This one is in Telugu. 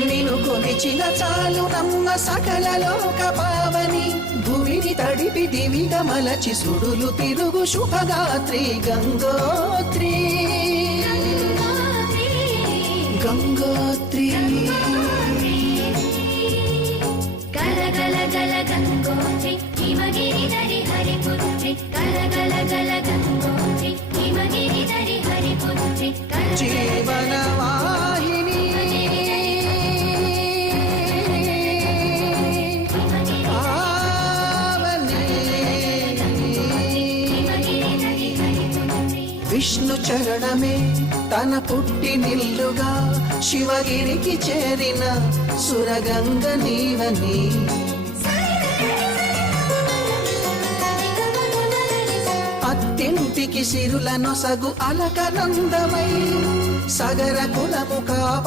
నిను కొలిచిన చాలు నమ్మ సకల లోక పావని భూమిని తడిపి దివిగా మలచి సుడులు తిరుగు శుభగాత్రి గంగోత్రి గంగోత్రి గల గల గంగోత్రి హిమగిరిధరి హరిపుత్రి గల గల గంగోత్రి హిమగిరిధరి హరిపుత్రి జీవన వాహిని విష్ణు చరణమే తన పుట్టి నిల్లుగా శివగిరికి చేరిన సురగంగ నీవని అత్తింటికి సిరులను సగు అలకనందమై సగర కులము